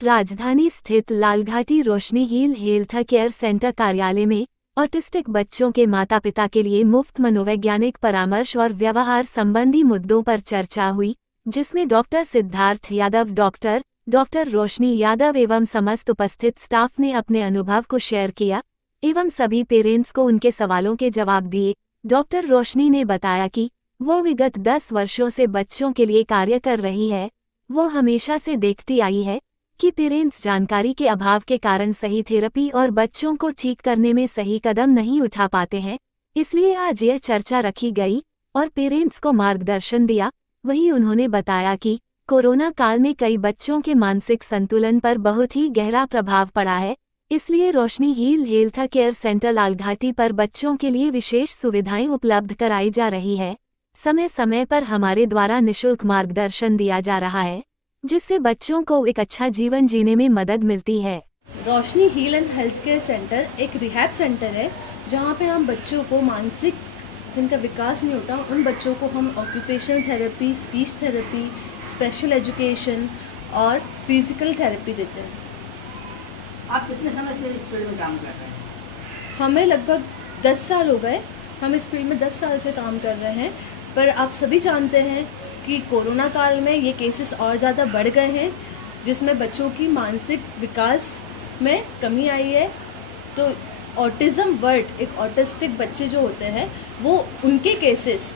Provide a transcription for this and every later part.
राजधानी स्थित लालघाटी रोशनी heal health care centre कार्यालय में ऑटिस्टिक बच्चों के माता पिता के लिए मुफ्त मनोवैज्ञानिक परामर्श और व्यवहार संबंधी मुद्दों पर चर्चा हुई, जिसमें डॉक्टर सिद्धार्थ यादव, डॉक्टर रोशनी यादव एवं समस्त उपस्थित स्टाफ ने अपने अनुभव को शेयर किया एवं सभी पेरेंट्स को उनके सवालों के जवाब दिए। डॉक्टर रोशनी ने बताया कि वो विगत 10 वर्षों से बच्चों के लिए कार्य कर रही है। वो हमेशा से देखती आई है कि पेरेंट्स जानकारी के अभाव के कारण सही थेरेपी और बच्चों को ठीक करने में सही कदम नहीं उठा पाते हैं, इसलिए आज यह चर्चा रखी गई और पेरेंट्स को मार्गदर्शन दिया। वहीं उन्होंने बताया कि कोरोना काल में कई बच्चों के मानसिक संतुलन पर बहुत ही गहरा प्रभाव पड़ा है, इसलिए Roshni heal health care center Lalghati पर बच्चों के लिए विशेष सुविधाएं उपलब्ध कराई जा रही है। समय समय पर हमारे द्वारा निःशुल्क मार्गदर्शन दिया जा रहा है, जिससे बच्चों को एक अच्छा जीवन जीने में मदद मिलती है। Roshni heal and health care center एक रिहैब सेंटर है, जहाँ पे हम बच्चों को मानसिक जिनका विकास नहीं होता उन बच्चों को हम occupational therapy, speech therapy, special education और फिजिकल थेरेपी देते हैं। आप कितने समय से इस फील्ड में काम कर रहे हैं? हमें लगभग 10 साल हो गए। हम इस फील्ड में 10 साल से काम कर रहे हैं, पर आप सभी जानते हैं कि कोरोना काल में ये केसेस और ज़्यादा बढ़ गए हैं, जिसमें बच्चों की मानसिक विकास में कमी आई है। तो ऑटिज़म वर्ड, एक ऑटिस्टिक बच्चे जो होते हैं, वो उनके केसेस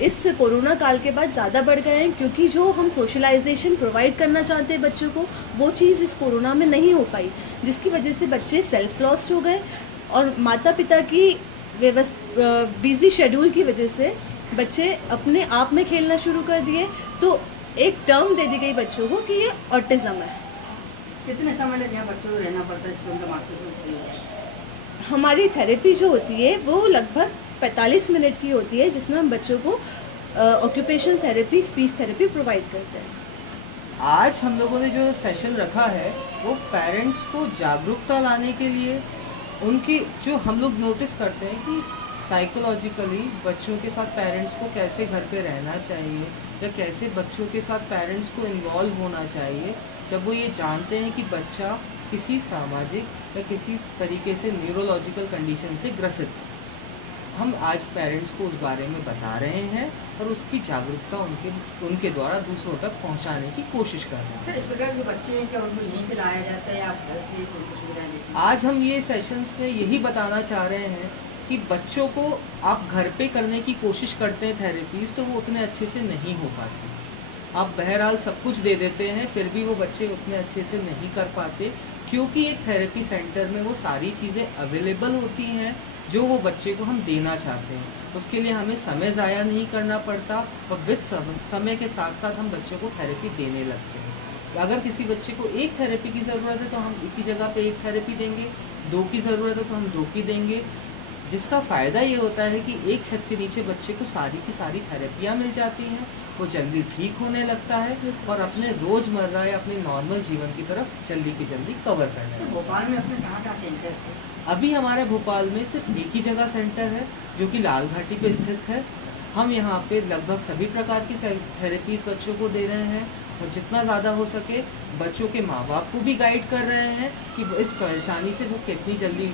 इस कोरोना काल के बाद ज़्यादा बढ़ गए हैं, क्योंकि जो हम सोशलाइजेशन प्रोवाइड करना चाहते हैं बच्चों को, वो चीज़ इस कोरोना में नहीं हो पाई, जिसकी वजह से बच्चे सेल्फ लॉस्ट हो गए और माता पिता की बिजी शेड्यूल की वजह से बच्चे अपने आप में खेलना शुरू कर दिए। तो एक टर्म दे दी गई बच्चों को कि ये ऑटिज़म है। कितने समय लेते हैं बच्चों को रहना पड़ता है जिससे उनका मानसिक सही हो जाए? हमारी थेरेपी जो होती है वो लगभग 45 मिनट की होती है, जिसमें हम बच्चों को occupation therapy, speech therapy provide करते हैं। आज हम लोगों ने जो सेशन रखा है वो पेरेंट्स को जागरूकता लाने के लिए, उनकी जो हम लोग नोटिस करते हैं कि साइकोलॉजिकली बच्चों के साथ पेरेंट्स को कैसे घर पे रहना चाहिए या कैसे बच्चों के साथ पेरेंट्स को इन्वॉल्व होना चाहिए, जब वो ये जानते हैं कि बच्चा किसी सामाजिक या किसी तरीके से न्यूरोलॉजिकल कंडीशन से ग्रसित है। हम आज पेरेंट्स को उस बारे में बता रहे हैं और उसकी जागरूकता उनके द्वारा दूसरों तक पहुंचाने की कोशिश कर रहे हैं। सर, इस प्रकार जो बच्चे हैं, क्या उनको यहीं पे लाया जाता है या आप घर पे उनको सुविधाएं देते हैं? आज हम ये सेशंस में यही बताना चाह रहे हैं कि बच्चों को आप घर पे करने की कोशिश करते हैं थेरेपीज़, तो वो उतने अच्छे से नहीं हो पाती। आप बहरहाल सब कुछ दे देते हैं, फिर भी वो बच्चे उतने अच्छे से नहीं कर पाते, क्योंकि एक थेरेपी सेंटर में वो सारी चीज़ें अवेलेबल होती हैं जो वो बच्चे को हम देना चाहते हैं। उसके लिए हमें समय ज़ाया नहीं करना पड़ता और विद समय के साथ साथ हम बच्चों को थेरेपी देने लगते हैं। अगर किसी बच्चे को एक थेरेपी की ज़रूरत है तो हम इसी जगह पे एक थेरेपी देंगे, 2 की ज़रूरत है तो हम 2 की देंगे, जिसका फ़ायदा ये होता है कि एक छत के नीचे बच्चे को सारी की सारी थेरेपियाँ मिल जाती हैं, वो जल्दी ठीक होने लगता है और अपने रोज़मर्रा या अपने नॉर्मल जीवन की तरफ जल्दी की जल्दी कवर करने लगता है। भोपाल में अपने कहाँ सेंटर्स है? अभी हमारे भोपाल में सिर्फ एक ही जगह सेंटर है जो कि लालघाटी पे स्थित है। हम यहाँ पे लगभग सभी प्रकार की थेरेपीज़ बच्चों को दे रहे हैं और जितना ज़्यादा हो सके बच्चों के माँ बाप को भी गाइड कर रहे हैं कि इस परेशानी से वो कितनी जल्दी